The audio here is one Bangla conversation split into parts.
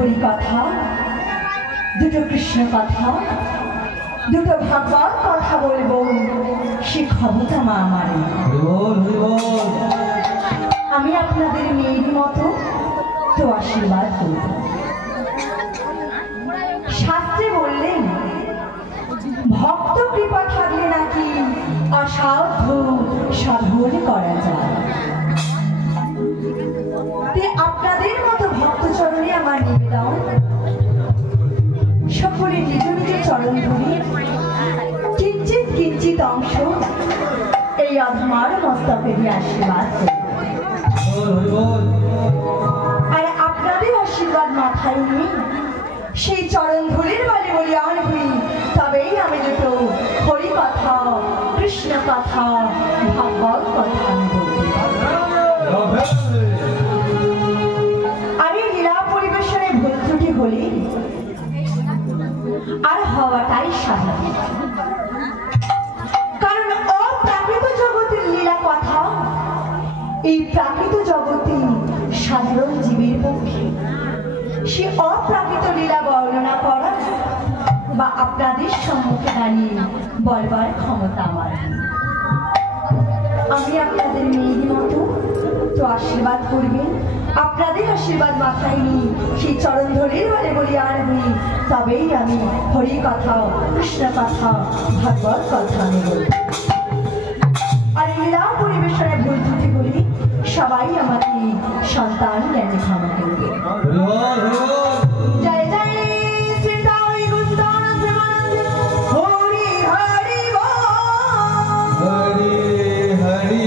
হরি কথা, দুটো কৃষ্ণ কথা, দুটো ভাগবত কথা বলবো, সে ক্ষমতা মা আমার। আমি আপনাদের মেয়ের মতো তো আশীর্বাদ করব। শাস্ত্রে বললেন ভক্ত কৃপা থাকলে নাকি অসাধ্য সাধন করা যায়। আপনাদের মতো ভক্ত চরণে আমার নিবেদন, সকলে নিজ নিজ চরণ ধরে কিঞ্চিত কিঞ্চিত অংশ এই অধমার মস্তকে দিয়ে আশীর্বাদ আর আপনাদের আশীর্বাদ মাথায় নিয়ে সেই চরণ ধুলির বাড়ি বলি আর হই, তবেই আমি দুটো হরি কথা, কৃষ্ণ কথা, ভাগবত কথা আমি বলতে পারব। আর এই লীলা পরিবেশনে ভুল ত্রুটি হলে আর হওয়াটাই স্বাভাবিক, কারণ অপ্রাকৃত জগতের লীলা কথা এই প্রাকৃত জগতে সাধারণ জীবের পক্ষে সে অপ্রাকৃত লীলা বর্ণনা করা বা আপনাদের সম্মুখে দাঁড়িয়ে বলবার ক্ষমতা আমার। আমি আপনাদের মেয়ের মতো তো আশীর্বাদ করবেন, আপনাদের আশীর্বাদ মাথায় নিয়ে সেই চরণ ধরের বলে বলি আর হই, তবেই আমি হরি কথা, কৃষ্ণ কথা, ভাগবত কথা আমি বলব। আর লীলা পরিবেশনে ভুল ত্রুটি করি সবাই আমাকে সন্তান জ্ঞানে ক্ষমা করবে। জয় জয় শ্রীতাই গুঞ্জন হরি হরি হরি হরি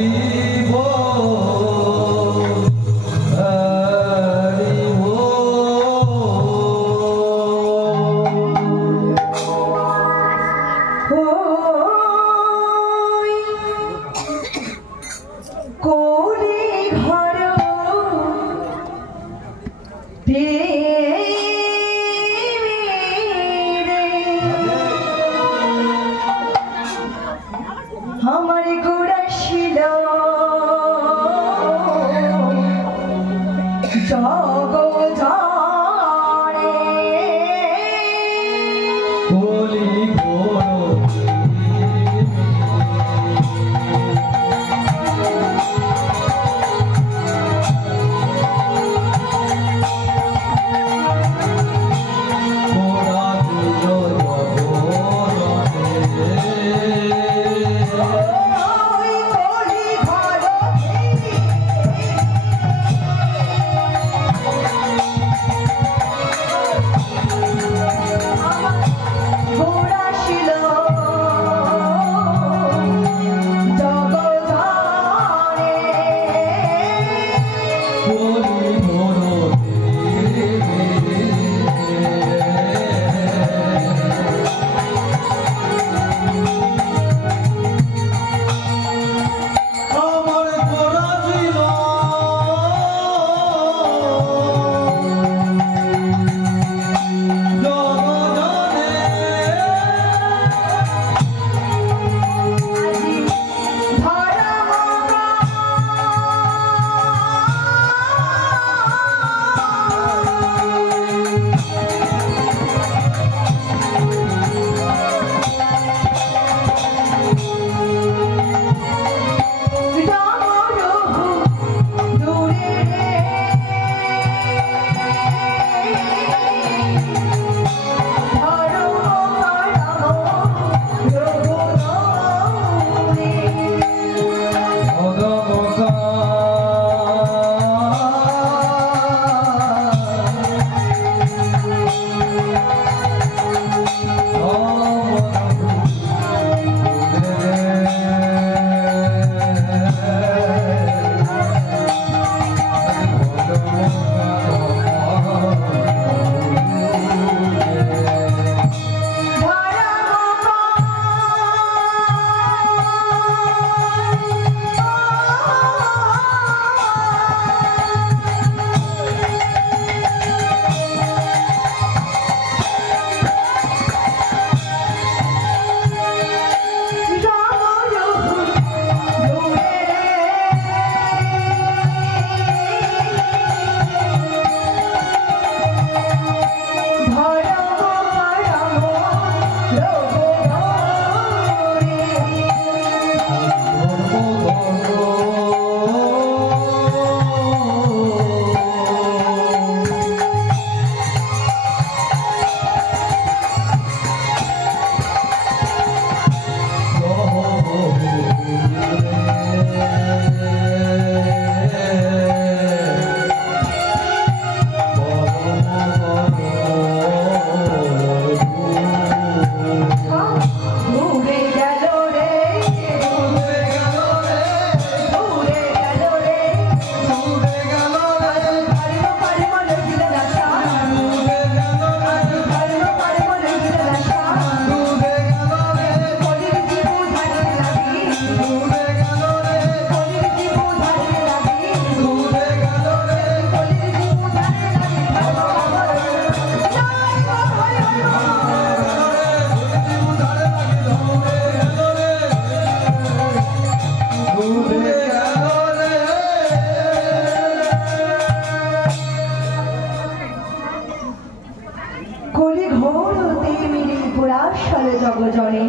কোলাশল জগজনে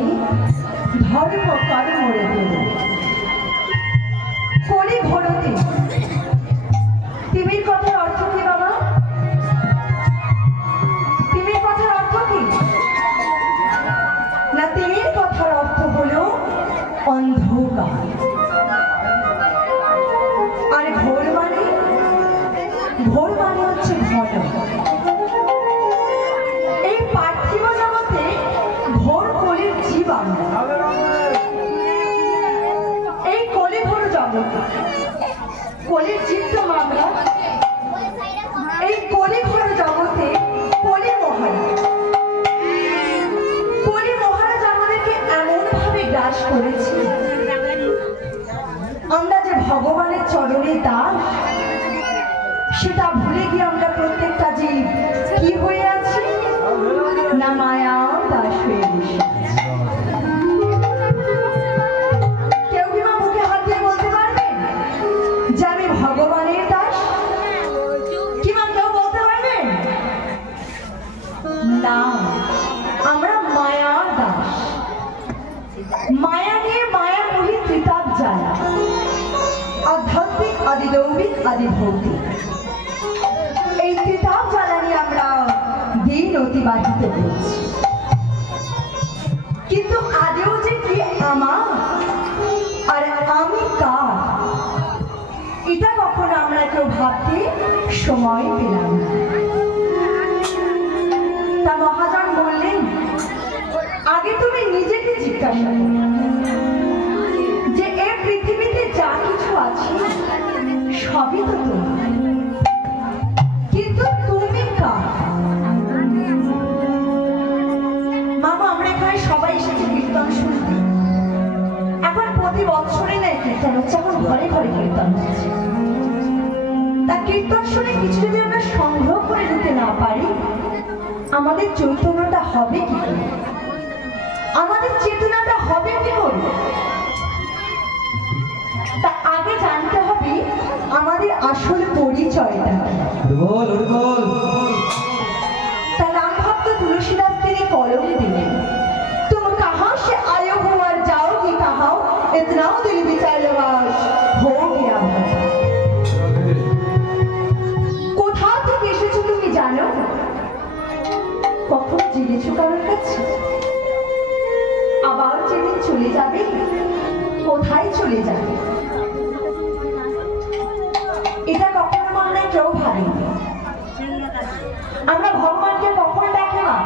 ধর্ম কর্ম কলি ভরতে। তিমির কথার অর্থ কি বাবা? তিমির কথার অর্থ কি? না, তিমির কথার অর্থ হলো অন্ধকার। আর ঘোর মানে হচ্ছে ঘন। এই পার্থিব জগতে ঘোর কলির জীব আমরা। এই কলি ঘোর জগতে কলির জীব তো আমরা। এই কলি ঘোর জগতে কলি মহারাজ আমাদেরকে এমন ভাবে গ্রাস করেছে, আমরা যে ভগবানের চরণে দাস, সেটা ভুলে গিয়ে আমরা প্রত্যেকটা জীব কি হয়ে আছি? না, মায়া দাস হয়ে বসে। কেউ কি মা মুখে হাত দিয়ে বলতে পারবেন যে আমি ভগবানের দাস? কি মা কেউ বলতে পারবেন? না, আমরা মায়ার দাস। মায়া নিয়ে মায়া মোহিত ত্রিতাপ জ্বালা, আধ্যাত্মিক, আদি দৌবিক, আদি ভৌতিক, এই ত্রিতাপ জ্বালা নিয়ে আমরা দিন অতিবাহিত করছি। কিন্তু আদেও যে কি আমার আর আমি কার, এটা কখনো আমরা কেউ ভাবতে সময় পেলাম না। তা মহাজন বললেন, আগে তুমি নিজেকে জিজ্ঞাসা করো যে এই পৃথিবীতে যা কিছু আছে সবই তো তোমার, কিন্তু তুমি কার? মামা, আমরা এখানে সবাই এসেছি কীর্তন শুনতে। এখন প্রতি বছরে না কীর্তন হচ্ছে, এখন ঘরে ঘরে কীর্তন হচ্ছে। তা কীর্তন শুনে কিছু যদি আমরা সংগ্রহ করে দিতে না পারি, আমাদের চৈতন্যটা হবে কি করে? আমাদের চেতনাটা হবে কি করে? তা আগে জানতে হবে আমাদের আসল পরিচয়টা। তা রাম ভক্ত তুলসীদাস তিনি কলম দিলেন, तुम कहां से आए हो और जाओगे कहां, इतना दिल विचारवास हो गया। কোথা থেকে এসেছো তুমি জানো? কখন জেনেছো কারোর কাছে? আবার যেদিন চলে যাবে, কোথায় চলে যাবে? এটা কখনো মনে কেউ ভাবেনি। আমরা ভগবানকে কখন ডাকি মা?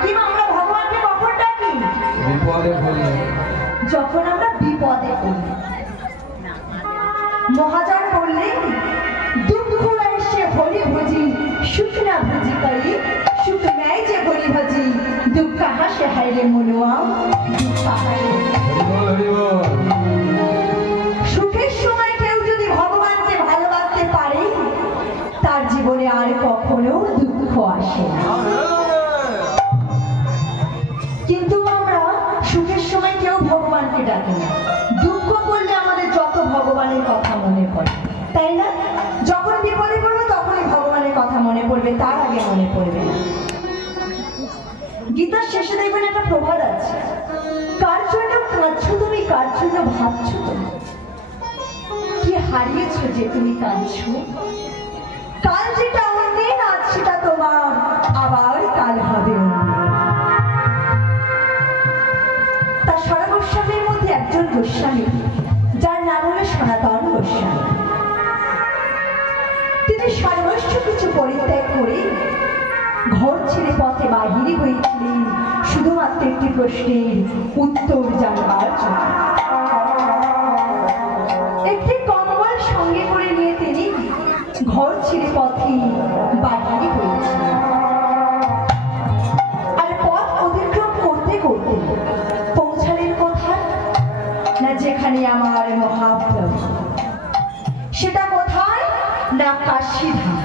কি মা, আমরা ভগবানকে কখন ডাকি? বিপদে পড়লে। যখন আমরা বিপদে পড়ি। মহাজন বললেন, দুঃখ এসে হরি ভজি, সুখ না ভজি করি, সুখ নাই যে হরি ভজি, দুঃখ কাহা সে হায় রে মনুয়া, দুঃখ কাহায়। সুখের সময় কেউ যদি ভগবানকে ভালোবাসতে পারে, তার জীবনে আর কখনো দুঃখ আসে না। কিন্তু আমরা সুখের সময় কেউ ভগবানকে ডাকি না। দুঃখ করলে আমাদের যত ভগবানের কথা মনে পড়ে, তাই না? যখন বিপদে পড়বো তখনই ভগবানের কথা মনে পড়বে, তার আগে মনে পড়বে না। গীতার শেষে দেখবেন একটা প্রবাদ আছে, কার জন্য কাঁদছো তুমি, কার জন্য ভাবছো তুমি, কি হারিয়েছো যে তুমি কাঁদছো? কাল যেটা অন্যদিন, আজ সেটা তোমার, আবার কাল হবে অন্য। তা সারা গোস্বামীর মধ্যে একজন গোস্বামী, যার নাম হলো সনাতন গোস্বামী, তিনি সর্বস্ব কিছু পরিত্যাগ করে ঘর ছেড়ে পথে বাহিরে হয়েছিলেন শুধুমাত্র একটি প্রশ্নের উত্তর জানবার জন্য। একটি কম্বল সঙ্গে করে নিয়ে তিনি ঘর ছেড়ে পথে বাহিরে হয়েছিলেন। আর পথ অতিক্রম করতে করতে পৌঁছালেন কোথায়? না, যেখানে আমার মহাপ্রভু। সেটা কোথায়? না, কাশীধাম।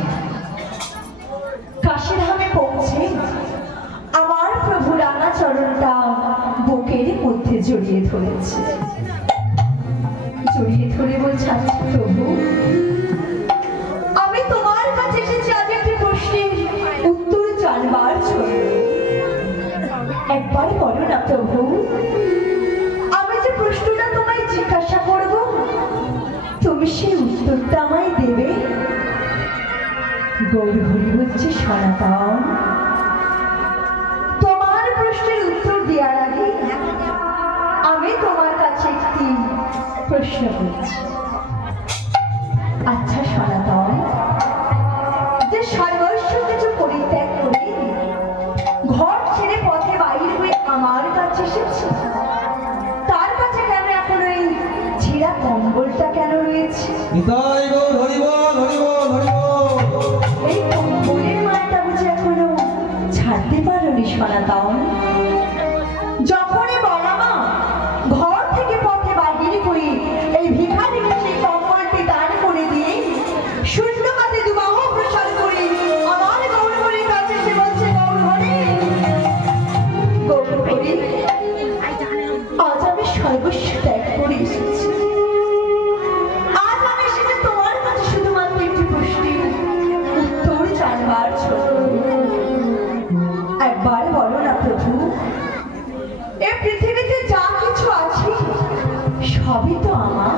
কাশীধামে পৌঁছে আমার প্রভু রাঙা চরণটা বুকের মধ্যে জড়িয়ে ধরেছে। জড়িয়ে ধরে বলছে, প্রভু, আমি তোমার কাছে এসেছি আজ একটি প্রশ্নের উত্তর জানবার জন্য। একবার বলো না প্রভু, আমি যে প্রশ্নটা তোমায় জিজ্ঞাসা করব তুমি সেই উত্তরটা আমায় দেবে? গৌরহরি বলছে, সনাতন, তোমার প্রশ্নের উত্তর দেওয়ার আগে আমি তোমার কাছে একটি প্রশ্ন করছি। আচ্ছা সনাতন, যে সর্বস্ব কিছু পরিত্যাগ করে ঘর ছেড়ে পথে বাইর হয়ে আমার কাছে এসেছে, তার কাছে কেন এখন এই ছেঁড়া কম্বলটা কেন রয়েছে? এই কম্বলের মায়াটা বুঝে এখনো ছাড়তে পারোনি সনাতন? যখনই বলা মা ঘর থেকে পথে বাহির হয়ে এই ভিখারিকে সেই কম্বলটি দান করে দিয়ে শূন্য হাতে দুবাহু প্রসাদ করে আমার গৌরহরির কাছে সে বলছে, গৌরহরি, গৌরহরি, আজ আমি সর্বস্ব ত্যাগ করে এসেছি। আজ আমি এসেছি তোমার কাছে শুধুমাত্র একটি প্রশ্নের উত্তর জানবার জন্য। একবার বলো না প্রভু, এই পৃথিবীতে যা কিছু আছে সবই তো আমার,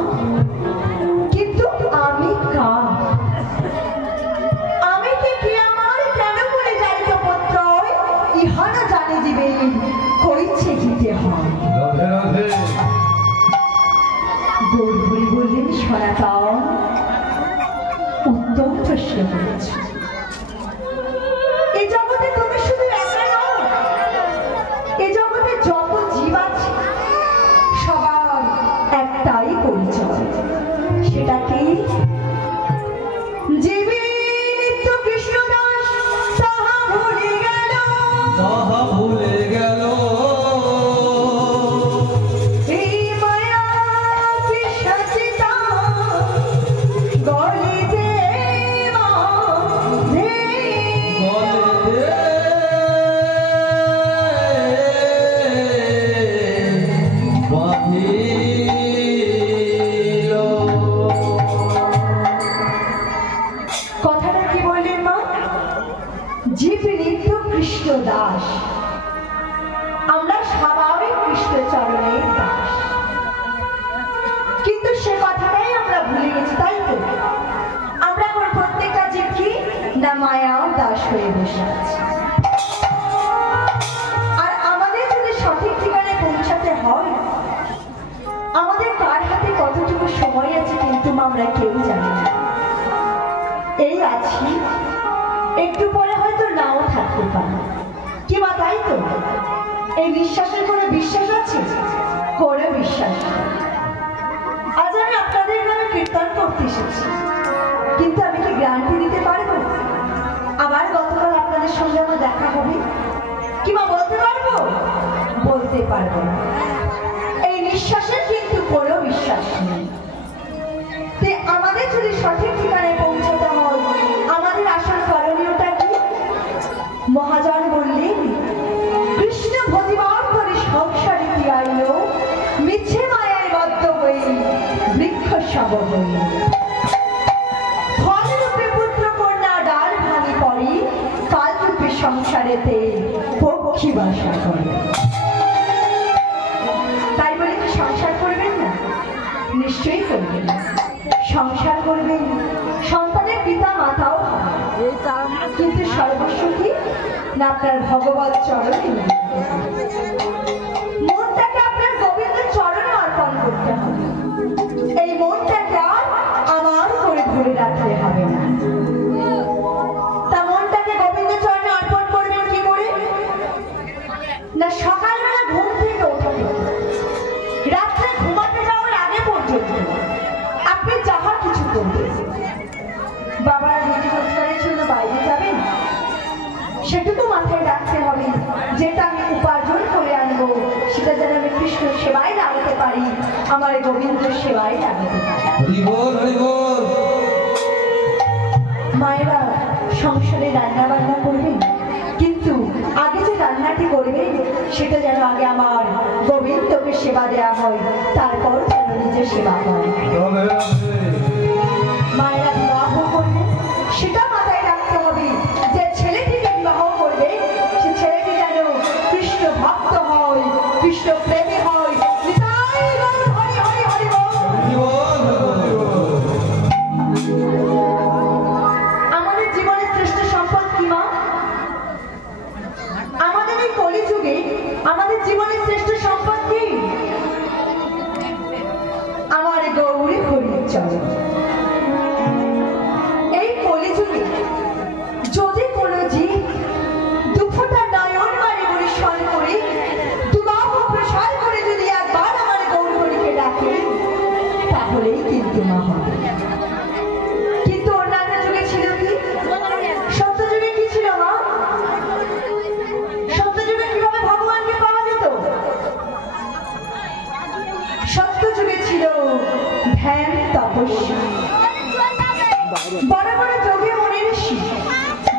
কিন্তু আমি কার? আমি কি আমার কেন বলে জানিত পত্র ইহানা জানে দিবে কইছে দিতে হয়। গৌরহরি বললেন, সনাতন, উত্তম প্রশ্ন করেছ। এই জগতে তুমি শুধু একা নও, এই জগতে যত জীব আছে সবার একটাই পরিচয়, সেটা কি? জীবে নিত্য কৃষ্ণ দাস তাহা ভুলে গেল, এই মায়া কি সচিতা গলিতে কথাটা কি বললেন মা? জীব নিত্য কৃষ্ণ দাস, আমরা সবাই কৃষ্ণ চরণের দাস, কিন্তু সে কথাটাই আমরা ভুলে গেছি, তাই তো? আমরা এখন প্রত্যেকটা জীব কি না মায়া দাস হয়ে বসে আছি। আর আমাদের যদি সঠিক ঠিকানায় পৌঁছাতে হয়, আমাদের কার হাতে কতটুকু সময় আছে কিন্তু আমরা কেউ জানি না। এই আছি, একটু পরে হয়তো নাও থাকতে পারে, কি মা, তাই তো? এই নিঃশ্বাসের কোনো বিশ্বাস আছে? কোনো বিশ্বাস। আজ আমি আপনাদের গ্রামে কীর্তন করতে এসেছি, কিন্তু আমি কি গ্যারান্টি দিতে পারবো আবার গতকাল আপনাদের সঙ্গে আমার দেখা হবে? কি মা, বলতে পারবো? বলতে পারবো না। এই নিঃশ্বাসের কিন্তু কোনো বিশ্বাস নেই। আমাদের যদি সঠিক ঠিকানায় পৌঁছাতে হয়, আমাদের আসল করণীয়টা কি? মহাজন বললেন, কৃষ্ণ ভজিবার করে সংসারে কি আইল, মিছে মায়ায় বদ্ধ হই বৃক্ষ সব হই। ফলরূপে পুত্র কন্যা ডাল ভাঙি পড়ি, কালরূপে সংসারেতে পক্ষী বাসা করে। তাই বলে কি সংসার করবেন না? নিশ্চয়ই করবেন। সংসার করবেন, সন্তানের পিতা মাতাও হবে, কিন্তু সর্বস্ব কি না আপনার ভগবত চরণে। মনটাকে আপনার গোবিন্দ চরণে অর্পণ করতে হবে। এই মনটাকে আর আমার করে ধরে রাখতে হবে না। তা মনটাকে গোবিন্দ চরণে অর্পণ করবেন কি করে? না সকালবেলা ঘুম থেকে ওঠা থেকে রাত্রে ঘুমাতে যাওয়ার আগে পর্যন্ত আপনি যাহা কিছু করবেন, বাবারা রুটি রোজগারের জন্য বাইরে যাবেন, সেটুকু মাথায় রাখতে হবে, যেটা আমি উপার্জন করে আনবো সেটা যেন আমি কৃষ্ণ সেবায় লাগাতে পারি, আমার গোবিন্দ সেবায় লাগাতে পারি। মায়েরা সংসারে রান্না বান্না করবেন, কিন্তু আগে যে রান্নাটি করবেন সেটা যেন আগে আমার গোবিন্দকে সেবা দেওয়া হয়, তারপর যেন নিজের সেবা হয়। মায়েরা বিবাহ করবেন, সেটা মাথায় রাখতে হবে যে ছেলেটিকে বিবাহ করবে সে ছেলেটি যেন কৃষ্ণ ভক্ত কি মা? আমাদের এই কলিযুগে আমাদের জীবনের শ্রেষ্ঠ সম্পদ কি? আমার গৌরী হরির চরণ। এই কলিযুগে যদি কোনো জীব দুফোঁটা নয়ন মারে পরিষ্কার করে দুবাহু প্রসার করে যদি একবার আমার গৌরী হরিকে ডাকে, তাহলেই কিন্তু মা হবে। কিন্তু অন্যান্য যুগে ছিল কি? সত্য যুগে কি ছিল মা? সত্য যুগে কিভাবে ভগবানকে পাওয়া যেত? সত্য যুগে ছিল ধ্যান তপস্যা। বড় বড় যোগী মুনি ঋষি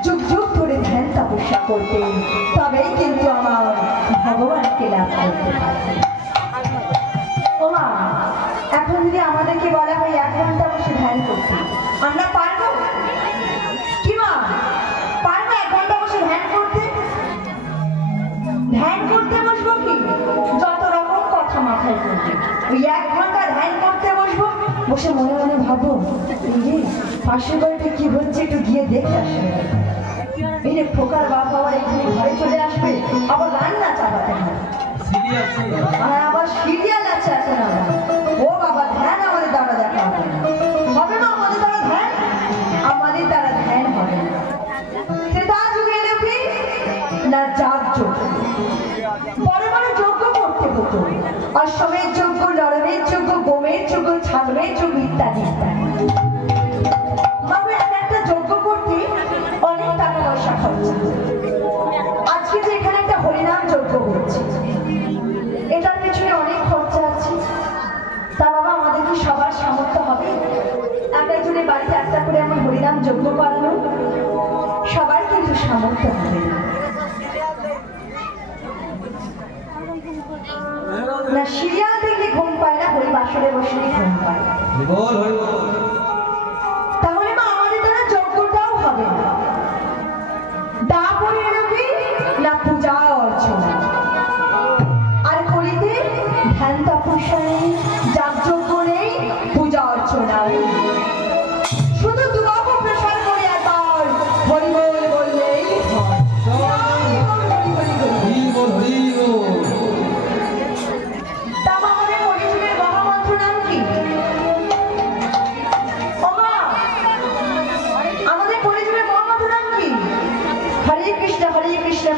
যুগ যুগ ধরে ধ্যান তপস্যা করতেন, তবেই কিন্তু আমার ভগবানকে লাভ করতে পারতেন। ও মা, এখন যদি আমাদেরকে বলা হয় 1 ঘন্টা বসে ধ্যান করতে, আমরা পারবো কি মা? পারবো 1 ঘন্টা বসে ধ্যান করতে? ধ্যান করতে বসবো কি যত রকম কথা মাথায় করবে। ওই 1 ঘন্টা ধ্যান করতে বসবো, বসে মনে মনে ভাবো পাশের বাড়িতে কি হচ্ছে একটু গিয়ে দেখে আসবে। এই যে ফোকার বাপ আবার এখানে ঘরে চলে আসবে, আবার রান্না চালাতে হবে, আর আবার সিরিয়াল আছে এখন আবার। ও বাবা, ধ্যান আমাদের দ্বারা দেখা হবে না। হবে না আমাদের দ্বারা ধ্যান? আমাদের দ্বারা ধ্যান হবে না। ত্রেতা যুগে এলো কি না যাগ যোগ, বড় বড় যজ্ঞ করতে হতো। অশ্বমের যজ্ঞ, নরমের যজ্ঞ, গোমের যজ্ঞ, ছাগলের যজ্ঞ ইত্যাদি ইত্যাদি। বাবু, একটা যজ্ঞ করতে অনেক টাকা পয়সা খরচ। আজকে যে এখানে একটা হরিনাম যজ্ঞ হচ্ছে, এটার পিছনে অনেক খরচা আছে। তা বাবা, আমাদের কি সবার সামর্থ্য হবে এক একজনের বাড়িতে একটা করে এমন হরিনাম যজ্ঞ করানো? সবার কিন্তু সামর্থ্য হবে না। না সিরিয়াল দেখলে ঘুম পায় না, হরি বাসরে বসলেই ঘুম পায়। তাহলে মা আমাদের দ্বারা যজ্ঞটাও হবে না। তারপরে এলো কি না পূজা অর্চনা। আর কলিতে ধ্যান তপস্যা নেই, যাগযজ্ঞ নেই, পূজা অর্চনা নেই। শুধু দুবাহু প্রসার করে একবার হরি বল বললেই হয়।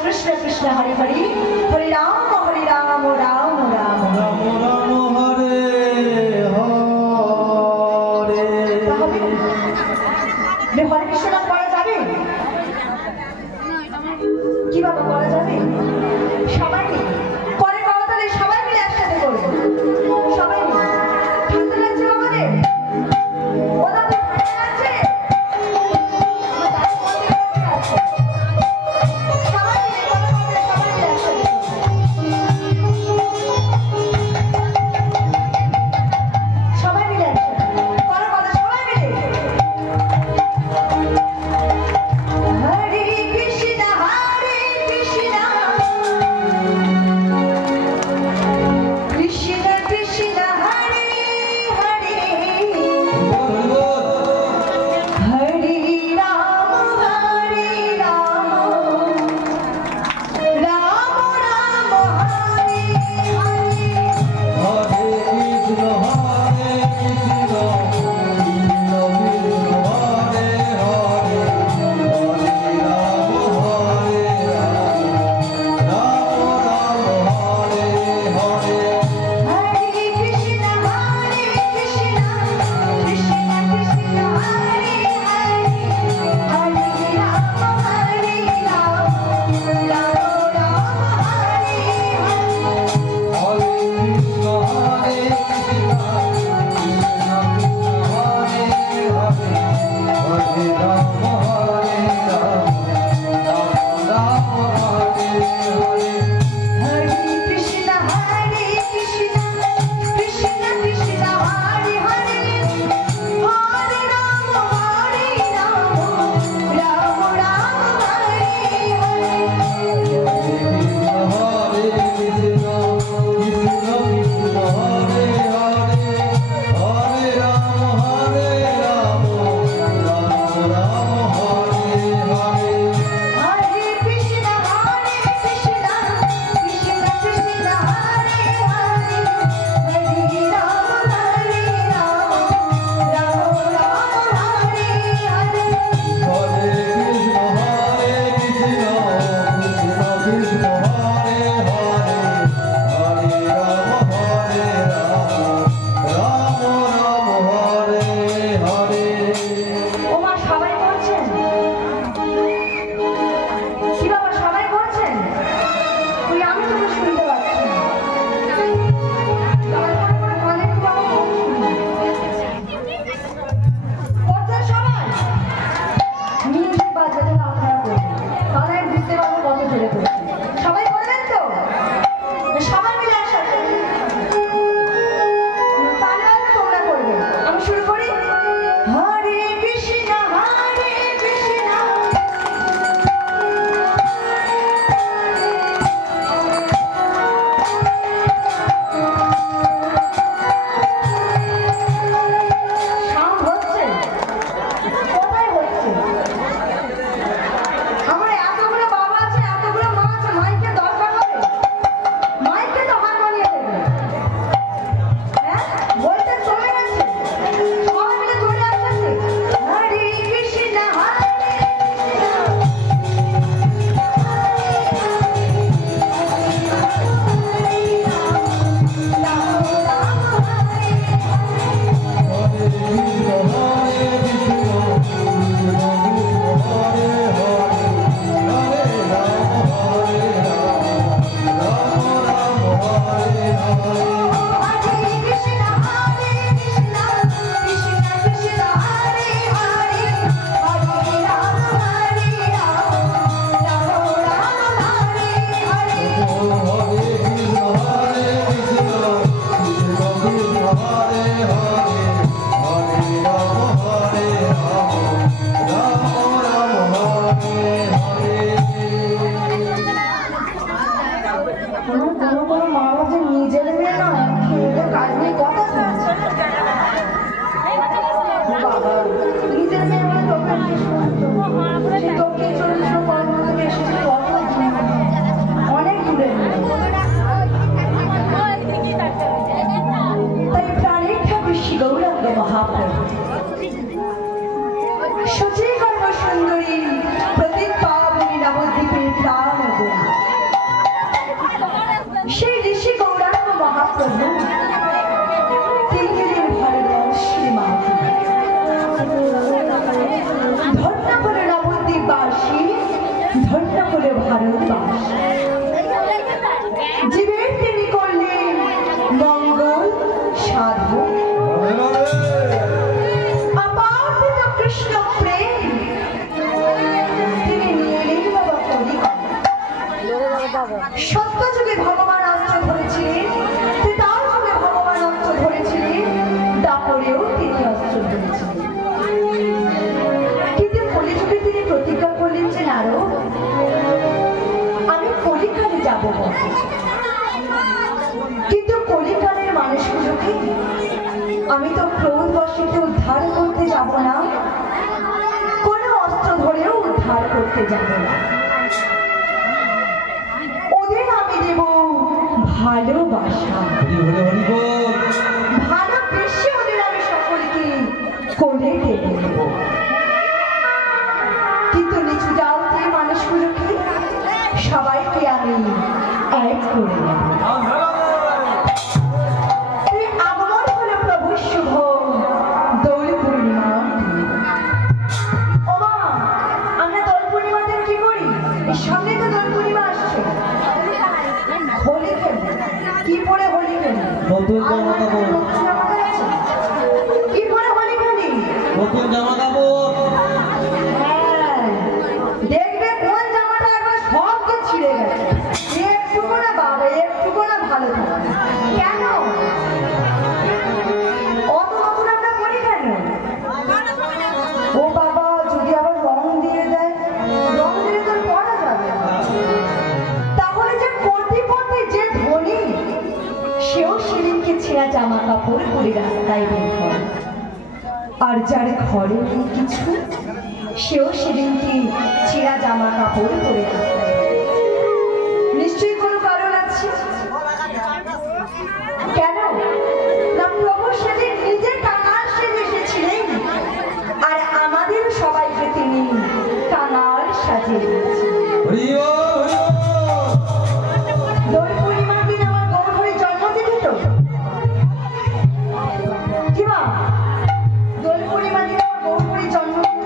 कृष्ण कृष्ण हरे हरे, हरे राम राम राम राम राम हरे हरे। हरे कृष्ण नाम पढ़ा जाবে কি বাবা? পড়া যাবে? সবাই করে করতালে সবাই মিলে একসাথে করব। সবাই মিলে ঠান্ডা লাগছে আমাদের? ওরা তো ঠান্ডা লাগছে? সবাই মিলে একসাথে সত্য যুগে ভগবান অস্ত্র ধরেছিলেন, ত্রেতার যুগে ভগবান অস্ত্র ধরেছিলেন, দাপরেও তিনি অস্ত্র ধরেছিলেন। কিন্তু কলিযুগে তিনি প্রতিজ্ঞা করলেন যে নারদ, আমি কলিকালে যাব, কিন্তু কলিকালের মানুষগুলোকে আমি তো ক্রোধ বশীতে উদ্ধার করতে যাব না, কোনো অস্ত্র ধরেও উদ্ধার করতে যাব না। ওদের আমি দেব ভালোবাসা, ভালোবেসে ওদের আমি সকলকে কোলে টেনে দেব। কিন্তু নিচু জাতি মানুষগুলোকে সবাইকে আমি এক করে নেব। আগমন হলো প্রভু শুভ দোল পূর্ণিমা। ওমা, আমরা দোল পূর্ণিমাতে কি করি? এর সামনে তো দোল পূর্ণিমা আসছে, হোলি খেলি। কি পরে হোলি খেলি? নতুন জামা কাপড়। কি পরে হোলি খেলি? নতুন জামা কাপড়। দেখবে কোন জামাটা একবার সবকে ছিঁড়ে গেছে, একটুকু না বাবা, একটুকু না ভালো থাকে। কেন অত নতুন আমরা করি কেন? ও বাবা, যদি আবার রং দিয়ে দেয়, রং দিলে তো পরা যাবে না। তাহলে যে কোটিপতি, যে ধনী, সেও সেদিনকে ছেঁড়া জামা কাপড় পরে রাস্তায় বের হয়। আর যার ঘরে নেই কিছু, সেও সেদিনকে ছেঁড়া জামা কাপড় পরে রাস্তায়। নিশ্চয়ই কোনো কারণ আছে। কেন না, প্রভু সেদিন নিজে কাঙাল সেজে এসেছিলেন, আর আমাদের সবাইকে তিনি কাঙাল সাজিয়ে দিয়েছিলেন। দোল পূর্ণিমার দিন আমার গৌরহরির জন্মদিন তো কি মা? দোল পূর্ণিমার দিন আমার গৌরহরির জন্মদিন,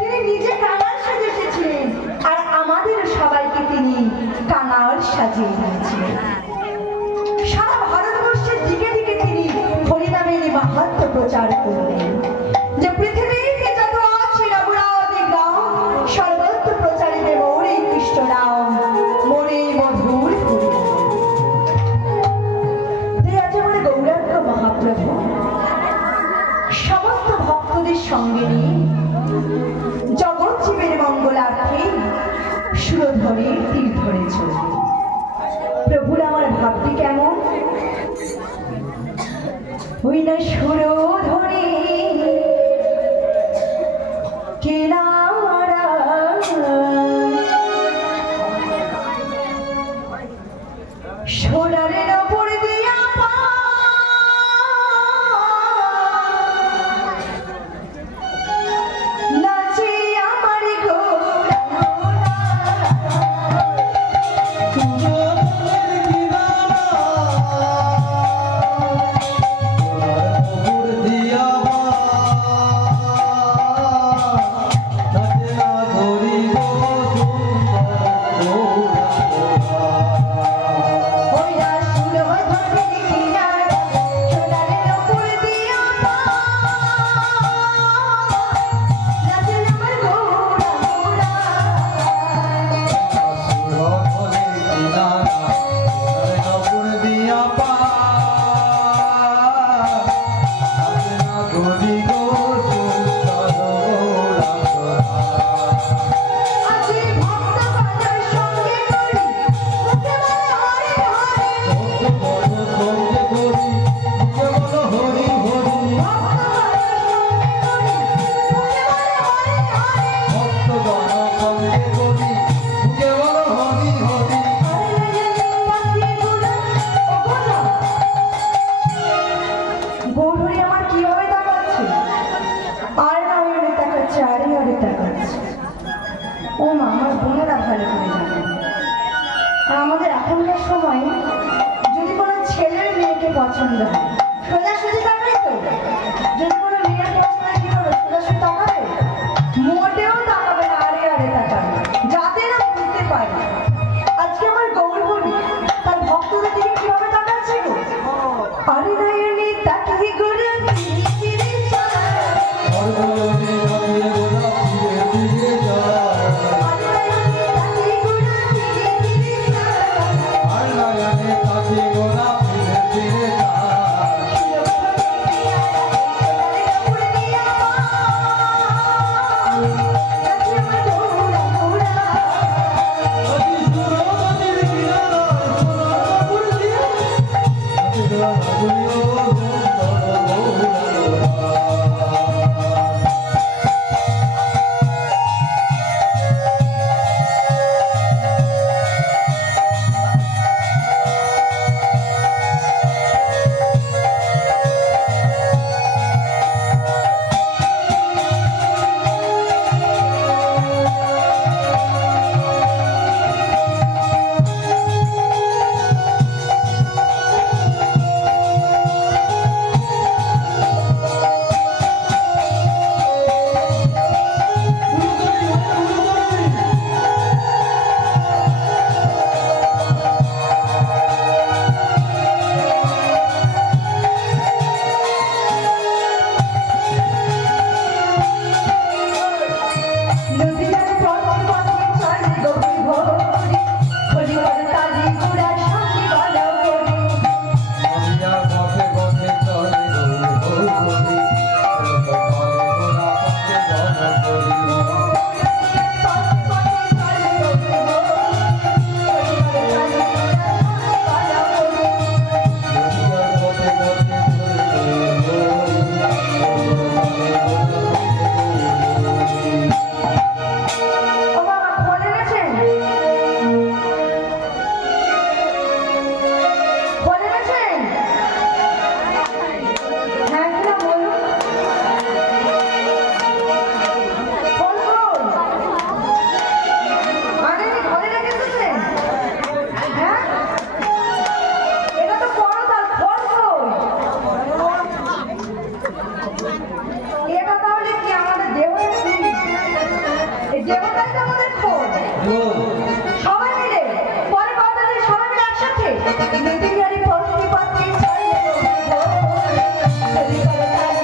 তিনি নিজে কাঙাল সাজে এসেছিলেন, আর আমাদের সবাইকে তিনি কাঙাল সাজিয়ে দিয়েছিলেন। সারা ভারতবর্ষের দিকে দিকে তিনি হরিনামের মাহাত্ম্য প্রচার করলেন, যে পৃথিবীতে যত আছে রঘুরাধে গাও, সর্বত্র প্রচারিত মোর এই কৃষ্ণ নাম, মোরে মধুর হরি। আজ আমার গৌরাঙ্গ মহাপ্রভু সমস্ত ভক্তদের সঙ্গে নিয়ে জগৎ জীবের মঙ্গলার্থে সুরধরের তীর ধরে চলবে। প্রভুর আমার ভাবটি কেমন? ওই না সুরধরে কিনারা, সোনারের ওপর দিয়া পা, নাচে আমার আমাদের এখনকার সময় যদি কোনো ছেলের মেয়েকে পছন্দ হয়, সোজাসুজি তাকাই তো। যদি কোনো মেয়ের পছন্দ কি হবে, সোজাসুজি তাকাবে? মোটেও তাকাবে না, আরে আরে তাকাবে, যাতে না বুঝতে পারে। আজকে আমার গৌরহরি তার ভক্তদের দিকে কিভাবে তাকাচ্ছে গো? আরে নয়নে তাকিয়ে গোরা ফিরে ফিরে যায়। সবাই মিলে পরে কথা দিয়ে সবাই মিলে একসাথে নেতি গাড়ি পরতি পাতি ছাড়িয়ে দেবো হরি করে তালি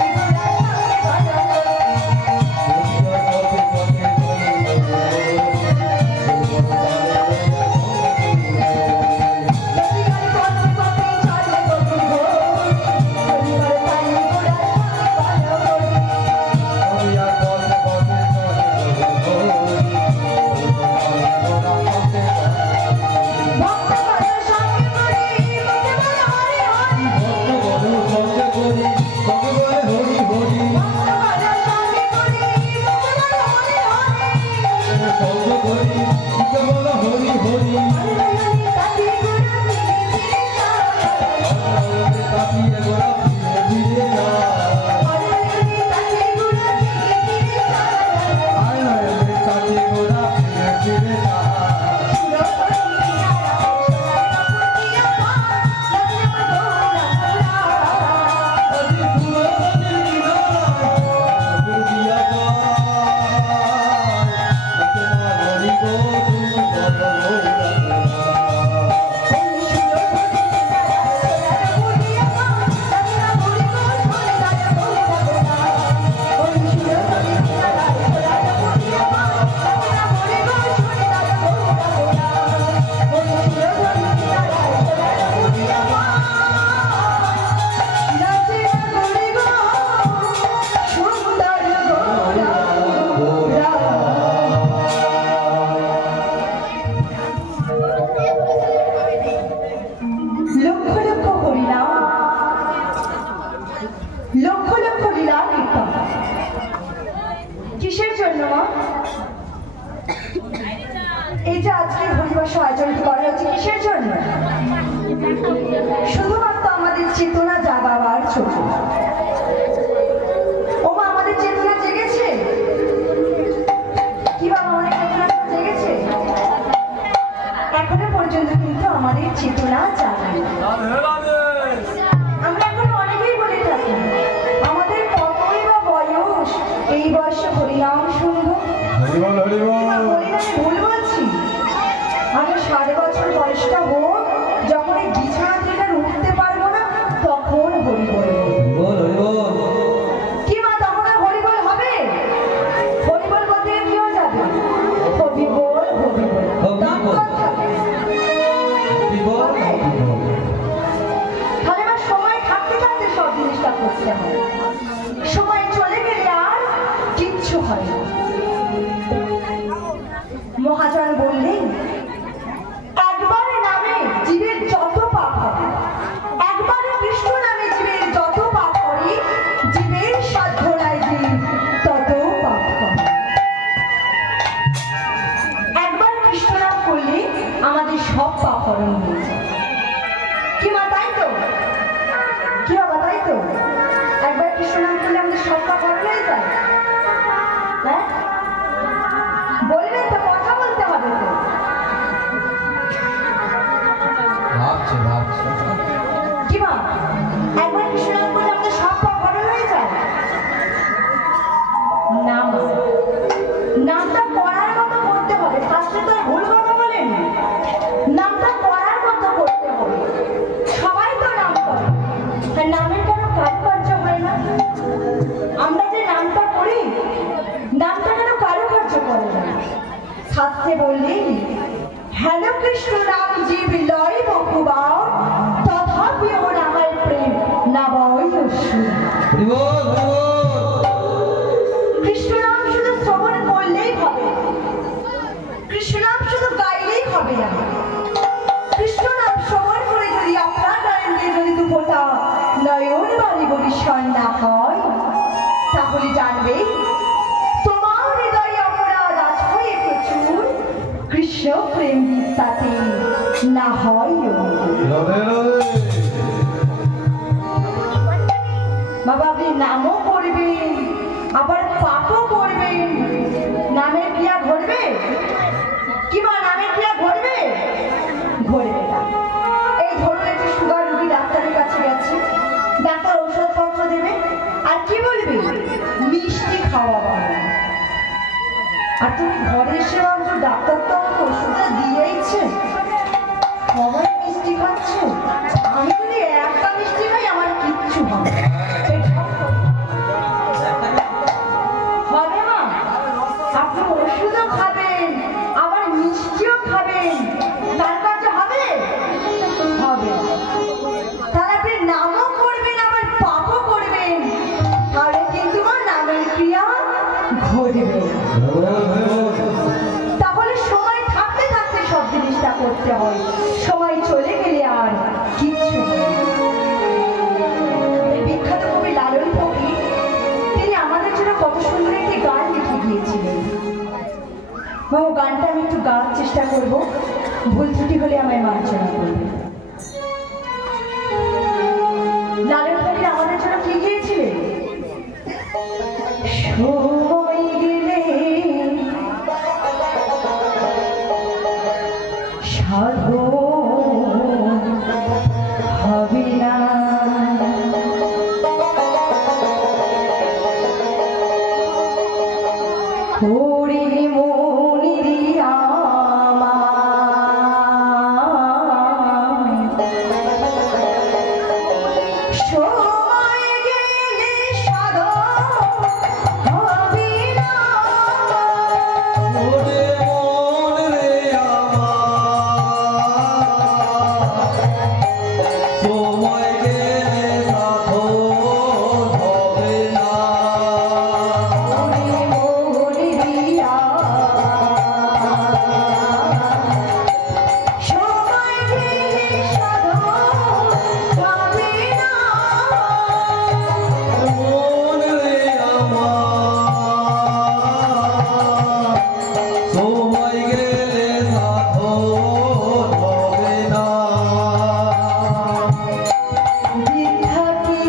কিসের জন্য মা এই যে আজকে হরিবাস আয়োজন করা হচ্ছে কিসের জন্য শুধুমাত্র আমাদের চেতনা জাগাবার জন্য ও মা আমাদের চেতনা জেগেছে কি বাবা অনেক চেতনা জেগেছে এখনো পর্যন্ত কিন্তু আমাদের চেতনা জাগেনি আমরা এখন অনেকেই বলে থাকি আমাদের কতই বা বয়স এই বয়সে হরিনাম শুনবো ভুল বলছি আমি 60 বছর বয়সটা হোক যখন এই বিছানা থেকে উঠতে পারবো না তখন হরি বলবো কি মা তখন আর হরি বল হবে হরি বল বলতে কি হয়ে যাবে হরি বল তাহলে আমার সময় থাকতে থাকতে সব জিনিসটা করতে হবে সময় চলে গেলে আর কিচ্ছু হয় না মহাজন বললেন একবার নামে জীবের যত পাপ হবে একবার কৃষ্ণ নামে জীবের যত পাপ করে জীবের সাধ্য নাই জীব তত পাপ করে একবার কৃষ্ণ নাম করলে আমাদের সব পাপ হরণ হয়ে যায় কি মা তাই তো কি বাবা তাই তো একবার কৃষ্ণ নাম করলে আমাদের সব পাপ হরণ হয়ে যায় হ্যাঁ বলবেন তো কথা বলতে হবে তো কি মা একবার কৃষ্ণ নাম করলে আমাদের সব পাপ হরণ হয়ে যায় না মা নামটা করার মতো করতে হবে শাস্ত্রে তো ভুল কথা বলেন নামটা করার মতো করতে হবে সবাই তো নাম করে আর নামের কোনো কারুকার্য হয় না আমরা যে নামটা করি নামটা কেন কারুকার্য করে না শাস্ত্রে বললেন হ্যালো কৃষ্ণ নাম জীব লয় বহুবার তথাপি ওর আমার প্রেম না বয় কৃষ্ণ নাম শুধু শ্রবণ করলেই হবে কৃষ্ণ নাম শুধু গাইলেই হবে না কৃষ্ণ নাম শ্রবণ করে যদি আপনার নয়ন দিয়ে যদি দুপোটা নয়ন বাড়ি বরিশান না হয় তাহলে জানবে তোমার হৃদয়ে অপরাধ আজ হয়ে প্রচুর কৃষ্ণ প্রেম তাতে না হয় বাবা আপনি নামও করবেন আবার পাপও করবেন নামের ক্রিয়া ঘটবে কি মা নামের ক্রিয়া ঘটবে ঘটবে না এই ধরুন একটু সুগার রোগী ডাক্তারের কাছে গেছে ডাক্তার ঔষধপত্র দেবে আর কি বলবে মিষ্টি খাওয়াবা আর তুমি ঘরে এসে ভাবছো ডাক্তার তো সময় চলে গেলে আর কিচ্ছু হয় না। এই বিখ্যাত কবি লালন ফকির তিনি আমাদের জন্য কত সুন্দর একটি গান লিখে গিয়েছিলেন। ও গানটা আমি একটু গাওয়ার চেষ্টা করব, ভুল ত্রুটি হলে আমায় মার্জনা করবে। লালন ফকির আমাদের জন্য কি গিয়েছিলেন? সময় গেলে সাধন হবে না, ওরে মনিরি আমায় সময় গেলে সাধন হবে না, ওরে মন রে আমার, সময় গেলে সাধন হবে না। ওরে মনিরি আমায় সময় গেলে সাধন হবে না, মন রে আমার, সময় গেলে সাধন হবে না। বৃদ্ধাকে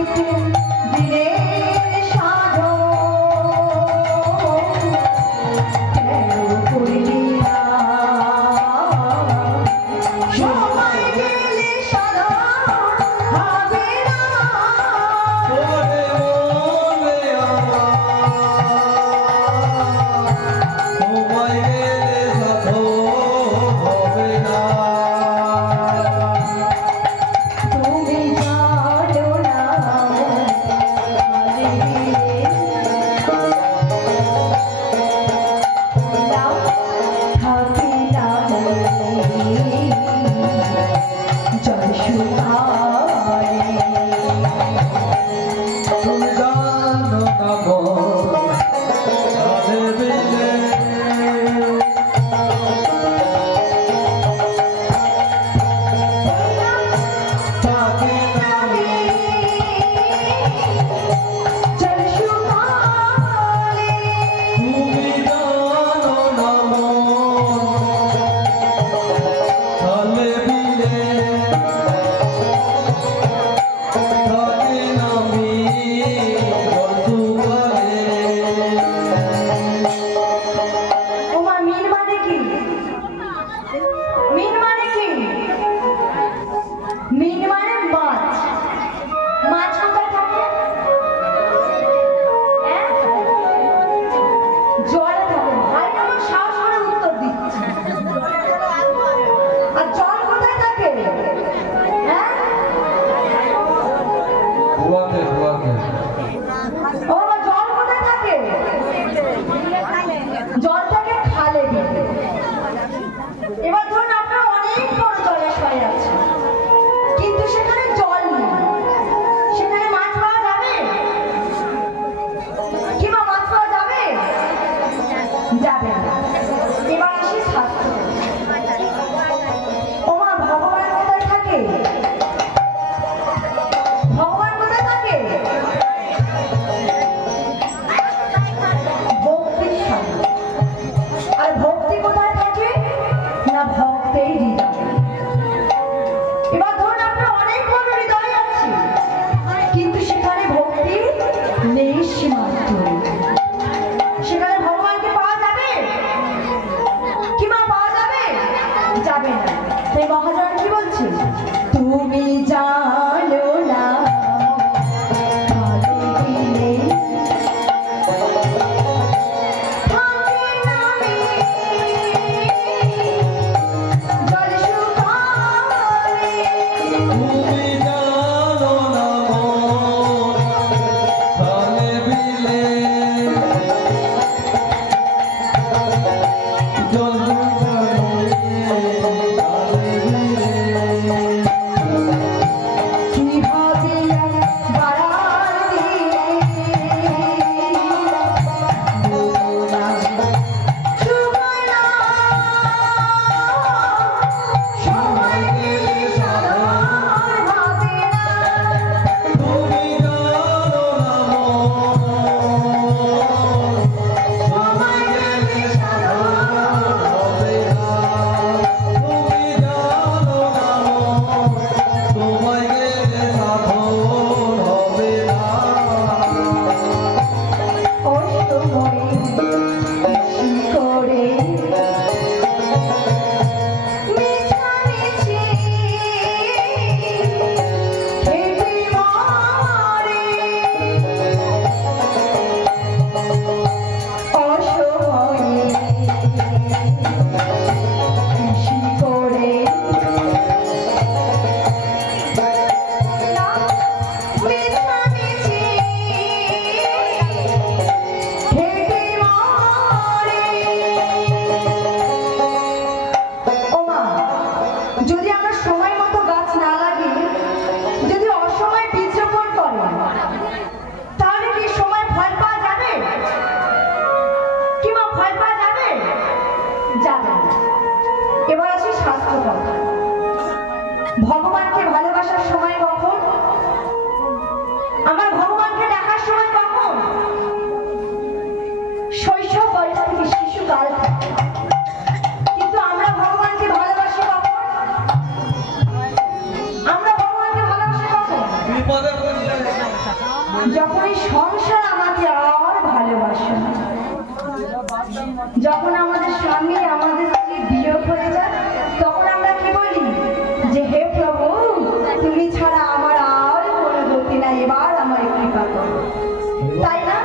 দিনের সাধন কেন করলি না, সময় গেলে সাধন হবে না, ওরে মন রে আমার, সময় গেলে সাধন হবে না। তুমি জানো না থাকি না জল শুকারে, তুমি জানো না মন, কাঁধে বিলে থাকি না আমি। জল শুকারে, তুমি জানো না মন, কাঁধে বিলে থাকি না আমি, বসুকারে। ওমা মিন মানে কি? মিন মানে কি? মিন মানে মাছ। মাছ কোথায় থাকে? হ্যাঁ? জলে থাকে। ভাই আমার সাহস করে উত্তর দিচ্ছি। আর জল কোথায় থাকে? হ্যাঁ? বুয়াকে বুয়াকে ওমা জল কোথায় থাকে? জল থাকে খালে বিলে। এবার ধরুন আপনার অনেক বড় জলাশয় আছে, কিন্তু সেখানে জল নেই, সেখানে মাছ পাওয়া যাবে? কিংবা মাছ পাওয়া যাবে? যাবে না। এবার আসি শাস্ত্র। ওমা ভগবান কোথায় থাকে? ভগবান কোথায় থাকে? ভক্তির সাথে। আর ভক্তি কোথায় থাকে? না ভক্তের হৃদয়। এবার ধরুন আপনার অনেক বড় হৃদয় আছে, কিন্তু সেখানে ভক্তি নেই সীমান্ত। সেখানে ভগবানকে পাওয়া যাবে? কিংবা পাওয়া যাবে? যাবে না। তাই মহাজন কি বলছে? তুমি জানো না কালে দিলে থাকে না জল শুকারে, তুমি জানো না মন, কাঁধে বিলে জল যখন আমাদের স্বামী আমাদের স্ত্রী বিয়োগ হয়ে যায় তখন আমরা কি বলি যে হে প্রভু তুমি ছাড়া আমার আর কোনো গতি নাই, এবার আমায় কৃপা করো, তাই না?